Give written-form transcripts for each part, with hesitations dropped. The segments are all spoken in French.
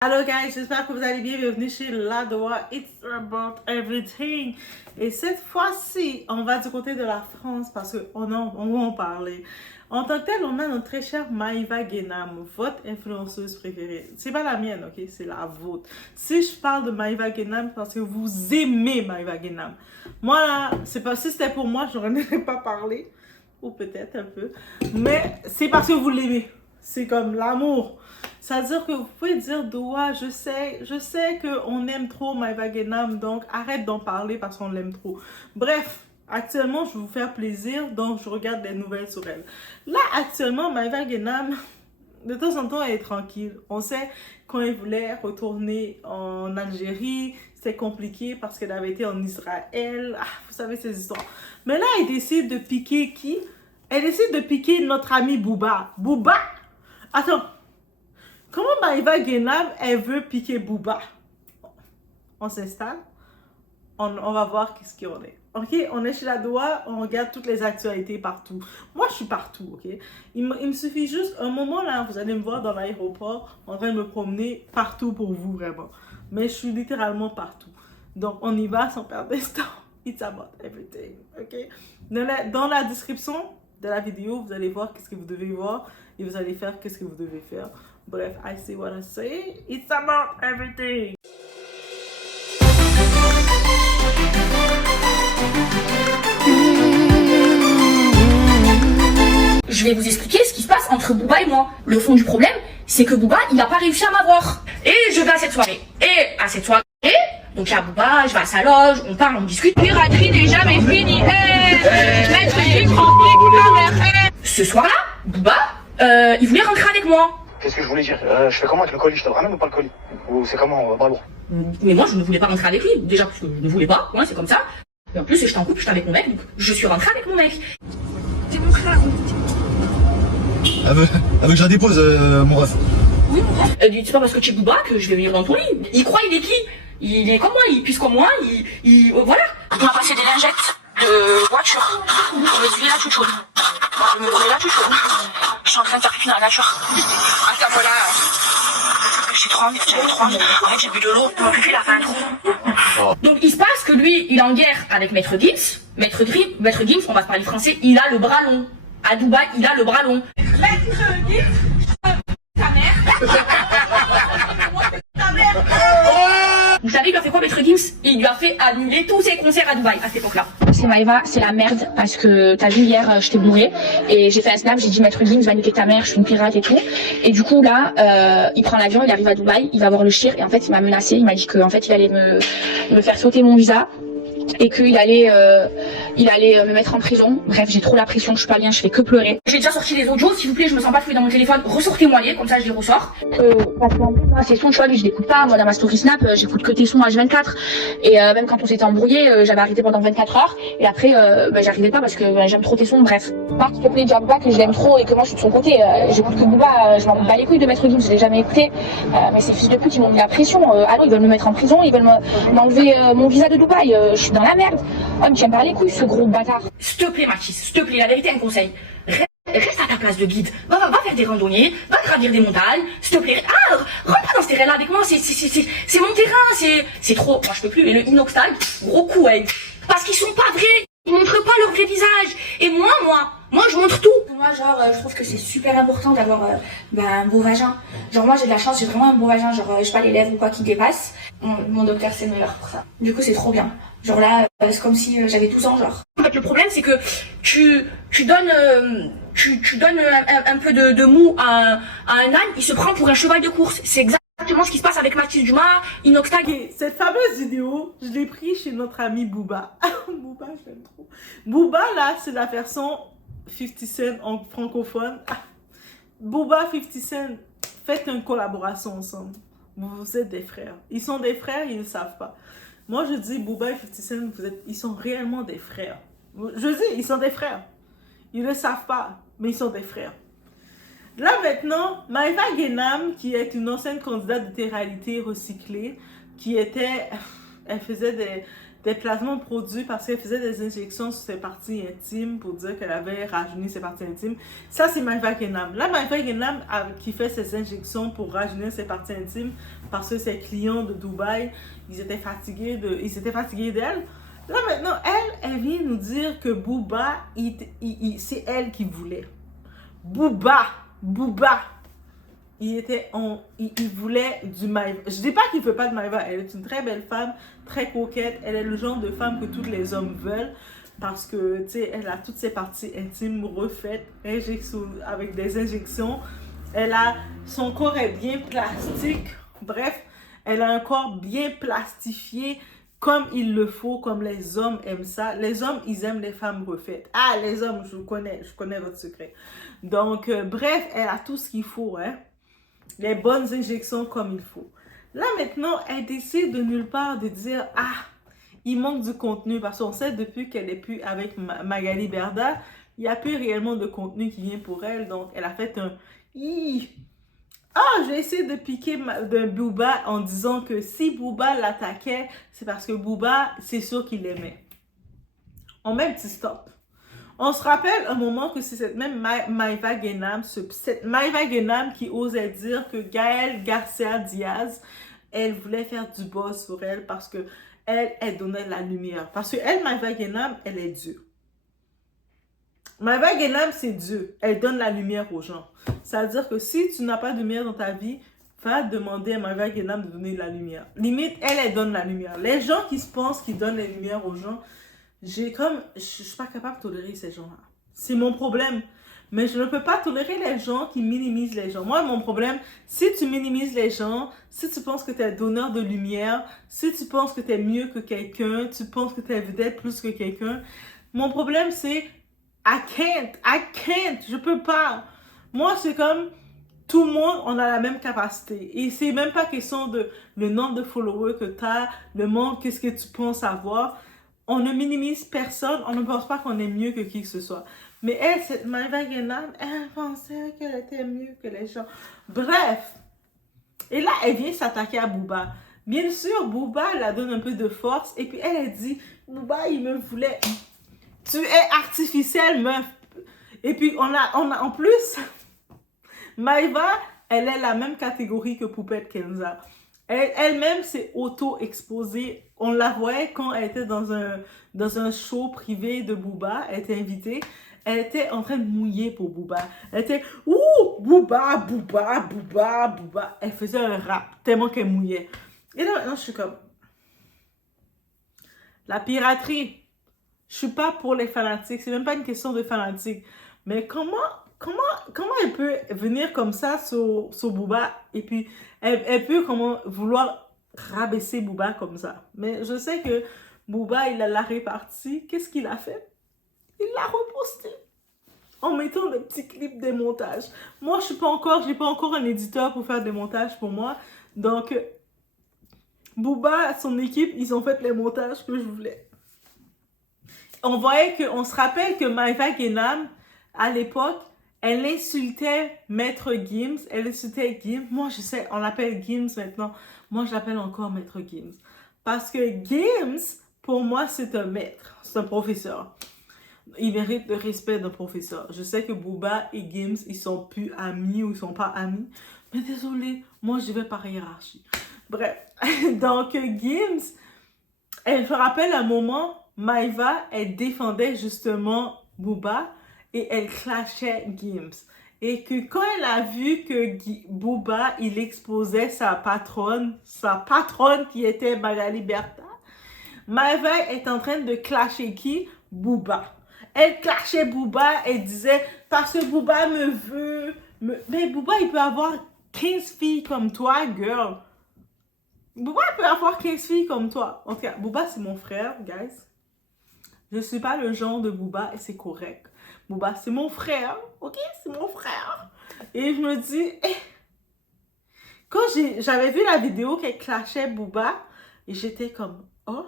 Hello guys, j'espère que vous allez bien. Bienvenue chez Ladoa. It's about everything. Et cette fois-ci, on va du côté de la France parce qu'on va en parler. En tant que tel, on a notre très chère Maïva Guénam, votre influenceuse préférée. C'est pas la mienne, ok? C'est la vôtre. Si je parle de Maïva Guénam, parce que vous aimez Maïva Guénam. Moi là, c'est pas si c'était pour moi, je n'en aurais pas parlé. Ou peut-être un peu. Mais c'est parce que vous l'aimez. C'est comme l'amour. C'est-à-dire que vous pouvez dire, Doua, je sais qu'on aime trop Maïva Guénam, donc arrête d'en parler parce qu'on l'aime trop. Bref, actuellement, je vais vous faire plaisir, donc je regarde les nouvelles sur elle. Là, actuellement, Maïva Guénam, de temps en temps, elle est tranquille. On sait quand elle voulait retourner en Algérie, c'était compliqué parce qu'elle avait été en Israël. Ah, vous savez ces histoires. Mais là, elle décide de piquer qui? Elle décide de piquer notre ami Booba. Booba? Attends. Comment Maïva Guénam, elle veut piquer Booba? On s'installe. On va voir qu'est-ce qu'il y en est. Ok, on est chez Ladoa, on regarde toutes les actualités partout. Moi, je suis partout, ok? Il me suffit juste un moment là, vous allez me voir dans l'aéroport en train de me promener partout pour vous, vraiment. Mais je suis littéralement partout. Donc, on y va sans perdre de temps. It's about everything, ok? Dans la description de la vidéo, vous allez voir qu'est-ce que vous devez voir et vous allez faire qu'est-ce que vous devez faire. Bref, I say what I say. It's about everything. Je vais vous expliquer ce qui se passe entre Booba et moi. Le fond du problème, c'est que Booba, il n'a pas réussi à m'avoir. Et je vais à cette soirée. Et à cette soirée, donc il y a Booba, je vais à sa loge, on parle, on discute. Piraterie n'est jamais finie. Maître Gilles, ce soir-là, Booba, il voulait rentrer avec moi. Qu'est-ce que je voulais dire? Je fais comment avec le colis? Je te le ramène ou pas le colis? Ou c'est comment, ballon? Mais moi, je ne voulais pas rentrer avec lui. Déjà, parce que je ne voulais pas, ouais, c'est comme ça. Et en plus, j'étais en couple, j'étais avec mon mec, donc je suis rentrée avec mon mec. C'est mon frère. Elle veut que je la dépose, mon ref. Oui, mon ref. C'est pas parce que tu es Booba que je vais venir dans ton lit. Il croit, il est qui? Il est comme moi, il puisse comme moi, voilà. Il m'a passé des lingettes de voiture pour m'essuyer la chouchoune. Moi, je me brûlais la chouchoune. Je suis en train de faire pipi dans la nature. Attends, voilà. J'avais trop envie. En fait, j'ai bu de l'eau, mon pipi, la fin trop. Donc, il se passe que lui, il est en guerre avec Maître Gims. Maître Gims, on va se parler français, il a le bras long. À Dubaï, il a le bras long. Maître Gims, ta mère. Vous savez, il lui a fait quoi, Maître Gims? Il lui a fait annuler tous ses concerts à Dubaï à cette époque-là. C'est Maïva, c'est la merde parce que t'as vu hier, je t'ai bourré et j'ai fait un snap, j'ai dit Maître Gims va niquer ta mère, je suis une pirate et tout. Et du coup là, il prend l'avion, il arrive à Dubaï, il va voir le shir et en fait il m'a menacé, il m'a dit qu'en fait il allait me faire sauter mon visa et qu'il allait me mettre en prison. Bref, j'ai trop la pression, je suis pas bien, je fais que pleurer. J'ai déjà sorti les audios, s'il vous plaît, je me sens pas fouillée dans mon téléphone, ressortez-moi les, comme ça je les ressors. Parce qu'en plus, moi, ces sons, tu vois, lui, je l'écoute pas. Moi, dans ma story Snap, j'écoute que tes sons H24. Et même quand on s'était embrouillé, j'avais arrêté pendant 24 heures. Et après, j'arrivais pas parce que j'aime trop tes sons, bref. Marc, s'il te plaît, dis à Booba que je l'aime trop et que moi, je suis de son côté. J'écoute que Booba, je m'en bats les couilles de Maître Gims, je l'ai jamais écouté. Mais ces fils de pute, ils m'ont mis la pression. Allô, ils veulent me mettre en prison, ils veulent m'enlever mon visa de Dubaï. Je suis dans la merde. Oh, mais tu me bats les couilles, ce gros bâtard. S'il te plaît, Mathis, s'il te plaît, la vérité, un conseil. Reste à ta place de guide, va faire des randonnées, va gravir des montagnes, s'il te plaît. Ah, rentre pas dans ce terrain-là avec moi, c'est mon terrain, c'est trop. Moi je peux plus, mais le inoxtag, gros coup, ouais. Parce qu'ils sont pas vrais, ils montrent pas leur vrai visage. Et moi je montre tout. Moi genre je trouve que c'est super important d'avoir un beau vagin. Genre moi j'ai de la chance, j'ai vraiment un beau vagin, genre j'ai pas les lèvres ou quoi qui dépassent. Mon docteur c'est meilleur pour ça. Du coup c'est trop bien. Genre là c'est comme si j'avais 12 ans genre. En fait le problème c'est que tu donnes un peu de mou à un âne, il se prend pour un cheval de course. C'est exactement ce qui se passe avec Mathis Dumas, Inoxtag. Okay, cette fameuse vidéo, je l'ai prise chez notre ami Booba. Booba, je l'aime trop. Booba, là, c'est la version 50 Cent en francophone. Booba, 50 Cent, faites une collaboration ensemble. Vous êtes des frères. Ils sont des frères, ils ne le savent pas. Moi, je dis, Booba et 50 Cent, ils sont réellement des frères. Je dis, ils sont des frères. Ils ne le savent pas, mais ils sont des frères. Là maintenant, Maïva Guénam, qui est une ancienne candidate de télé-réalité recyclée, elle des placements produits parce qu'elle faisait des injections sur ses parties intimes pour dire qu'elle avait rajeuni ses parties intimes. Ça, c'est Maïva Genam. Là, Maïva Genam qui fait ses injections pour rajeunir ses parties intimes parce que ses clients de Dubaï, ils étaient fatigués d'elle. Là, maintenant, elle vient nous dire que Booba, c'est elle qui voulait. Booba, il voulait du Maïva. Je dis pas qu'il ne veut pas de Maïva. Elle est une très belle femme, très coquette. Elle est le genre de femme que tous les hommes veulent parce que, tu sais, elle a toutes ses parties intimes refaites avec des injections. Son corps est bien plastique. Bref, elle a un corps bien plastifié comme il le faut, comme les hommes aiment ça. Les hommes, ils aiment les femmes refaites. Ah, les hommes, je connais votre secret. Donc, bref, elle a tout ce qu'il faut, hein. Les bonnes injections comme il faut. Là, maintenant, elle décide de nulle part de dire, ah, il manque du contenu. Parce qu'on sait depuis qu'elle est plus avec Magali Berda, il n'y a plus réellement de contenu qui vient pour elle. Donc, elle a fait un, je vais essayer de piquer de Booba en disant que si Booba l'attaquait, c'est parce que Booba, c'est sûr qu'il l'aimait. On met un petit stop. On se rappelle un moment que c'est cette même Maïva Genam, cette Maïva Genam qui osait dire que Gaël Garcia Diaz, elle voulait faire du boss sur elle parce que elle donnait la lumière. Parce que elle, Maïva Genam, elle est Dieu. Maïva Genam, c'est Dieu. Elle donne la lumière aux gens. Ça veut dire que si tu n'as pas de lumière dans ta vie, va demander à Maïva Genam de donner la lumière. Limite, elle donne la lumière. Les gens qui se pensent qu'ils donnent la lumière aux gens, je suis pas capable de tolérer ces gens-là. C'est mon problème. Mais je ne peux pas tolérer les gens qui minimisent les gens. Moi, mon problème, si tu minimises les gens, si tu penses que tu es donneur de lumière, si tu penses que tu es mieux que quelqu'un, tu penses que tu es vedette plus que quelqu'un, mon problème, c'est I can't, je peux pas. Moi, c'est comme tout le monde, on a la même capacité. Et c'est même pas question de le nombre de followers que tu as, le monde, qu'est-ce que tu penses avoir. On ne minimise personne, on ne pense pas qu'on est mieux que qui que ce soit. Mais elle, cette Maïva Genam, elle pensait qu'elle était mieux que les gens. Bref. Et là, elle vient s'attaquer à Booba. Bien sûr, Booba la donne un peu de force. Et puis elle dit, Booba, il me voulait. Tu es artificielle, meuf. Et puis on a en plus, Maïva, elle est la même catégorie que Poupette Kenza. Elle-même s'est auto-exposée. On la voyait quand elle était dans un show privé de Booba. Elle était invitée. Elle était en train de mouiller pour Booba. Elle était « Ouh! Booba! Elle faisait un rap tellement qu'elle mouillait. Et là, maintenant, je suis comme... La piraterie. Je suis pas pour les fanatiques. C'est même pas une question de fanatique. Mais comment elle peut venir comme ça sur Booba et puis elle peut vouloir rabaisser Booba comme ça. Mais je sais que Booba, il a la répartie. Qu'est-ce qu'il a fait? Il l'a reposté en mettant des petits clips des montages. Moi, j'ai pas encore un éditeur pour faire des montages pour moi. Donc, Booba, son équipe, ils ont fait les montages que je voulais. On se rappelle que Maïva Genam, à l'époque, elle insultait Maître Gims. Elle insultait Gims. Moi, je sais, on l'appelle Gims maintenant. Moi, je l'appelle encore Maître Gims. Parce que Gims, pour moi, c'est un maître. C'est un professeur. Il mérite le respect d'un professeur. Je sais que Booba et Gims, ils sont plus amis ou ils sont pas amis. Mais désolé, moi, je vais par hiérarchie. Bref. Donc, Gims, elle se rappelle un moment, Maïva, elle défendait justement Booba et elle clashait Gims. Et que quand elle a vu que Booba, il exposait sa patronne qui était Magali Berda, Maïva est en train de clasher qui? Booba. Elle clashait Booba, elle disait, parce que Booba me veut. Mais Booba, il peut avoir 15 filles comme toi, girl. Booba peut avoir 15 filles comme toi. En tout cas, Booba, c'est mon frère, guys. Je ne suis pas le genre de Booba et c'est correct. Booba, c'est mon frère, ok? C'est mon frère. Et je me dis, quand j'avais vu la vidéo qu'elle clashait Booba, et j'étais comme, oh,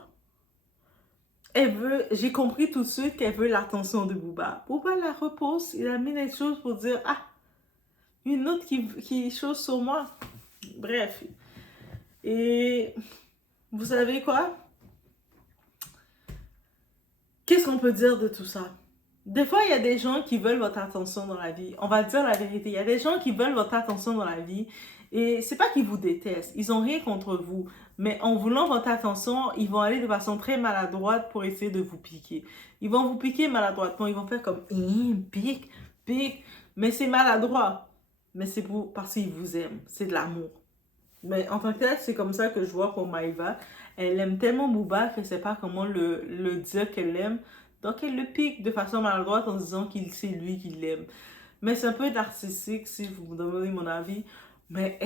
j'ai compris tout de suite qu'elle veut l'attention de Booba. Booba la repose, il a mis les choses pour dire, ah, une autre qui chose sur moi. Bref. Et vous savez quoi? qu'est-ce qu'on peut dire de tout ça? Des fois, il y a des gens qui veulent votre attention dans la vie. On va dire la vérité. Il y a des gens qui veulent votre attention dans la vie. Et c'est pas qu'ils vous détestent. Ils ont rien contre vous. Mais en voulant votre attention, ils vont aller de façon très maladroite pour essayer de vous piquer. Ils vont vous piquer maladroitement. Ils vont faire comme, pique, pique. Mais c'est maladroit. Mais c'est parce qu'ils vous aiment. C'est de l'amour. Mais en tant que tel, c'est comme ça que je vois pour Maïva. Elle aime tellement Booba qu'elle ne sait pas comment le dire qu'elle l'aime. Donc elle le pique de façon maladroite en disant qu'il c'est lui qui l'aime. Mais c'est un peu narcissique si vous me demandez mon avis. Mais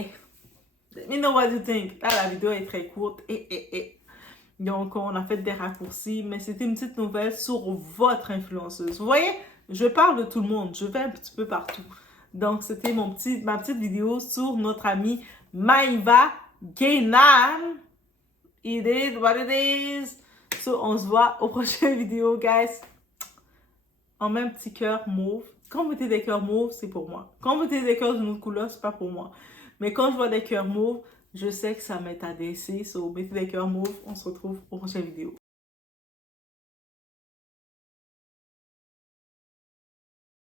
let me know what you think. Là, la vidéo est très courte. Donc on a fait des raccourcis. Mais c'était une petite nouvelle sur votre influenceuse. Vous voyez, je parle de tout le monde. Je vais un petit peu partout. Donc c'était ma petite vidéo sur notre amie Maïva Gaynam. It is what it is. So, on se voit aux prochaines vidéos, guys. En même petit cœur mauve. Quand vous mettez des cœurs mauves, c'est pour moi. Quand vous mettez des cœurs d'une autre couleur, c'est pas pour moi. Mais quand je vois des cœurs mauves, je sais que ça m'est adressé. So, mettez des cœurs mauves. On se retrouve aux prochaines vidéos.